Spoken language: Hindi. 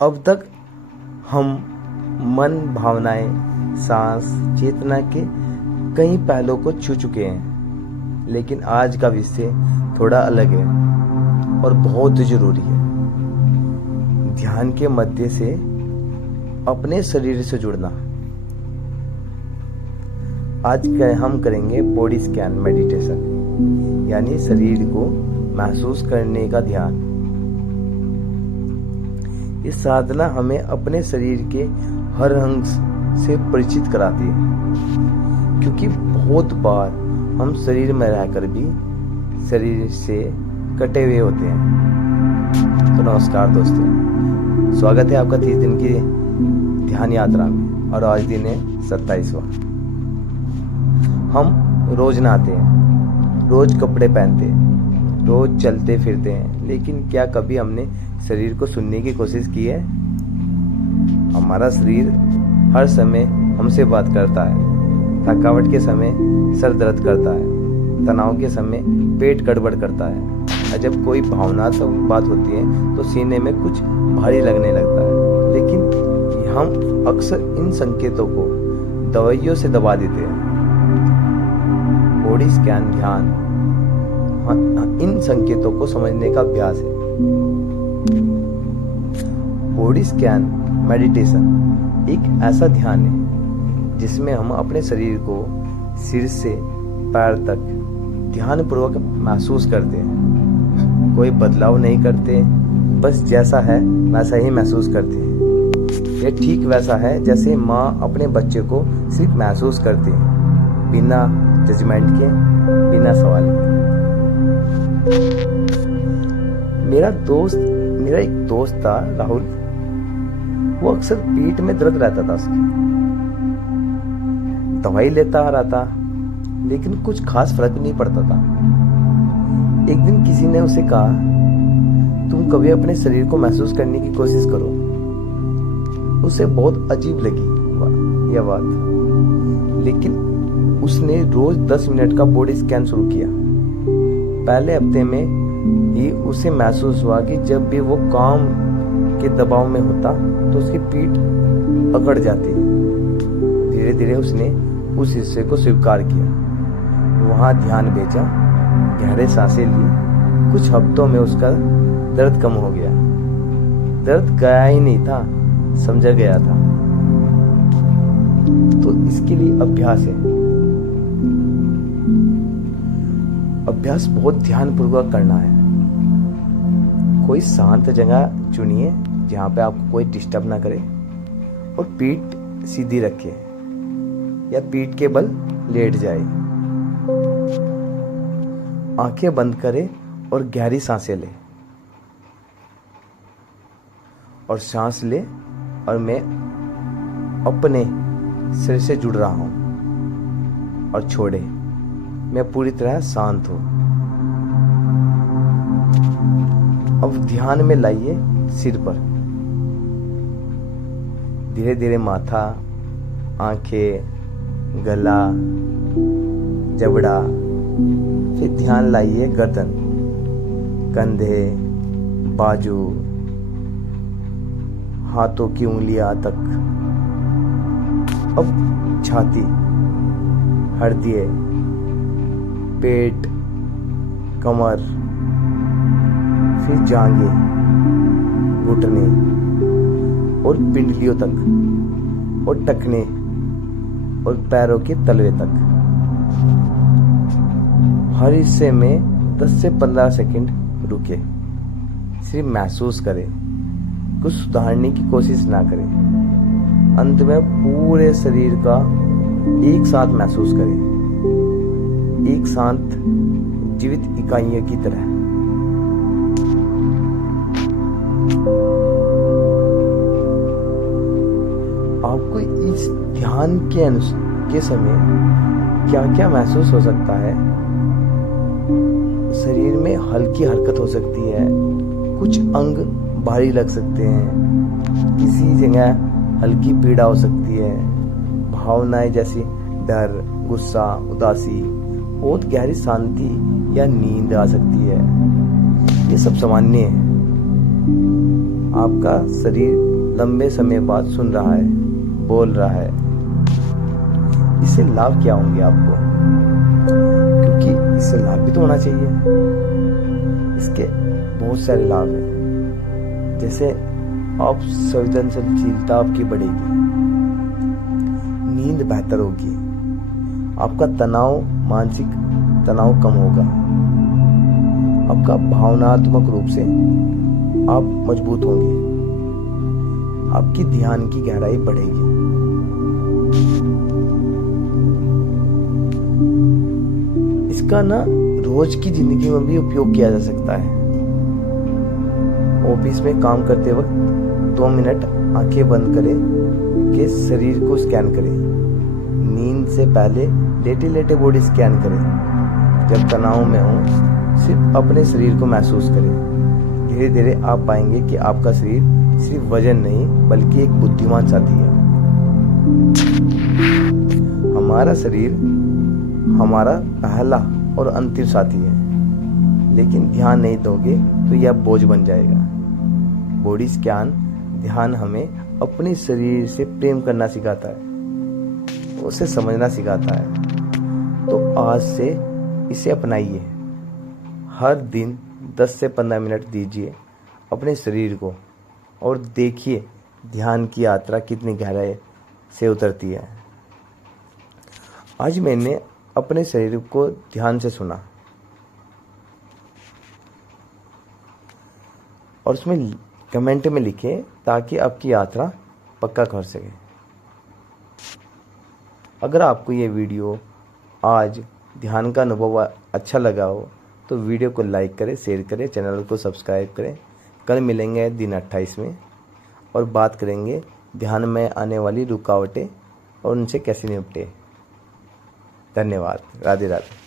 अब तक हम मन, भावनाएं, सांस, चेतना के कई पहलुओं को छू चुके हैं, लेकिन आज का विषय थोड़ा अलग है और बहुत जरूरी है। ध्यान के मध्य से अपने शरीर से जुड़ना। आज हम करेंगे बॉडी स्कैन मेडिटेशन, यानी शरीर को महसूस करने का ध्यान। ये साधना हमें अपने शरीर के हर अंग से परिचित कराती है, क्योंकि बहुत बार हम शरीर में रहकर भी शरीर से कटे हुए होते हैं। तो नमस्कार दोस्तों, स्वागत है आपका 30 दिन की ध्यान यात्रा में। और आज दिन है 27वां। हम रोज नहाते हैं, रोज कपड़े पहनते हैं, रोज चलते फिरते हैं, लेकिन क्या कभी हमने शरीर को सुनने की कोशिश की है? हमारा शरीर हर समय हमसे बात करता है। थकावट के समय सर दर्द करता है, तनाव के समय पेट गड़बड़ करता है, और जब कोई भावनात्मक बात होती है तो सीने में कुछ भारी लगने लगता है। लेकिन हम अक्सर इन संकेतों को दवाइयों से दबा देते हैं। बॉडी स्कैन ध्यान इन संकेतों को समझने का अभ्यास है। बॉडी स्कैन मेडिटेशन एक ऐसा ध्यान है जिसमें हम अपने शरीर को सिर से पैर तक ध्यानपूर्वक महसूस करते हैं। कोई बदलाव नहीं करते, बस जैसा है वैसा ही महसूस करते हैं। यह ठीक वैसा है जैसे माँ अपने बच्चे को सिर्फ महसूस करती है, बिना जजमेंट के, बिना सवाल के। मेरा एक दोस्त था, राहुल। वो अक्सर पेट में दर्द रहता था उसके। दवाई लेता आ रहा था, लेकिन कुछ खास फर्क नहीं पड़ता था। एक दिन किसी ने उसे कहा, तुम कभी अपने शरीर को महसूस करने की कोशिश करो। उसे बहुत अजीब लगी यह बात, लेकिन उसने रोज 10 मिनट का बॉडी स्कैन शुरू किया। पहले हफ्ते में ही उसे महसूस हुआ कि जब भी वो काम के दबाव में होता तो उसकी पीठ अकड़ जाती। धीरे धीरे उसने उस हिस्से को स्वीकार किया, वहां ध्यान भेजा, गहरे सांसें ली। कुछ हफ्तों में उसका दर्द कम हो गया। दर्द गया ही नहीं था, समझा गया था। तो इसके लिए अभ्यास है। अभ्यास बहुत ध्यानपूर्वक करना है। कोई शांत जगह चुनिए जहां पे आपको कोई डिस्टर्ब ना करे, और पीठ सीधी रखे या पीठ के बल लेट जाए। आंखें बंद करें और गहरी सांसें ले। और सांस ले और मैं अपने सिर से जुड़ रहा हूं, और छोड़े, मैं पूरी तरह शांत हूं। अब ध्यान में लाइए सिर पर। धीरे धीरे माथा, आंखें, गला, जबड़ा। फिर ध्यान लाइए गर्दन, कंधे, बाजू, हाथों की उंगलियां तक। अब छाती, हृदय, पेट, कमर, फिर जांघें, घुटने और पिंडलियों तक, और टखने और पैरों के तलवे तक। हर हिस्से में 10 से 15 सेकंड रुके, सिर्फ महसूस करें, कुछ सुधारने की कोशिश ना करें। अंत में पूरे शरीर का एक साथ महसूस करें, एक शांत जीवित इकाइयों की तरह। आपको इस ध्यान के समय क्या क्या महसूस हो सकता है? शरीर में हल्की हरकत हो सकती है, कुछ अंग भारी लग सकते हैं, किसी जगह हल्की पीड़ा हो सकती है, भावनाएं जैसी डर, गुस्सा, उदासी, बहुत गहरी शांति या नींद आ सकती है। ये सब सामान्य है। आपका शरीर लंबे समय बाद सुन रहा है, बोल रहा है। इससे लाभ क्या होंगे आपको? क्योंकि इससे लाभ भी तो होना चाहिए। इसके बहुत सारे लाभ हैं, जैसे आप संवेदनशीलता आपकी बढ़ेगी, नींद बेहतर होगी, आपका मानसिक तनाव कम होगा, आपका भावनात्मक रूप से आप मजबूत होंगे, आपकी ध्यान की गहराई बढ़ेगी। इसका ना रोज की जिंदगी में भी उपयोग किया जा सकता है। ऑफिस में काम करते वक्त 2 मिनट आंखें बंद करें के शरीर को स्कैन करें। नींद से पहले लेटे लेटे बॉडी स्कैन करें। जब तनाव में हो सिर्फ अपने शरीर को महसूस करें। धीरे धीरे आप पाएंगे कि आपका शरीर सिर्फ वजन नहीं बल्कि एक बुद्धिमान साथी है। हमारा शरीर हमारा पहला और अंतिम साथी है, लेकिन ध्यान नहीं दोगे तो यह बोझ बन जाएगा। बॉडी स्कैन ध्यान हमें अपने शरीर से प्रेम करना सिखाता है, उसे समझना सिखाता है। तो आज से इसे अपनाइए। हर दिन 10 से 15 मिनट दीजिए अपने शरीर को और देखिए ध्यान की यात्रा कितनी गहराई से उतरती है। आज मैंने अपने शरीर को ध्यान से सुना और उसमें कमेंट में लिखें ताकि आपकी यात्रा पक्का कर सके। अगर आपको ये वीडियो आज ध्यान का अनुभव अच्छा लगा हो तो वीडियो को लाइक करें, शेयर करें, चैनल को सब्सक्राइब करें। कल मिलेंगे दिन 28 में और बात करेंगे ध्यान में आने वाली रुकावटें और उनसे कैसे निपटें। धन्यवाद। राधे राधे।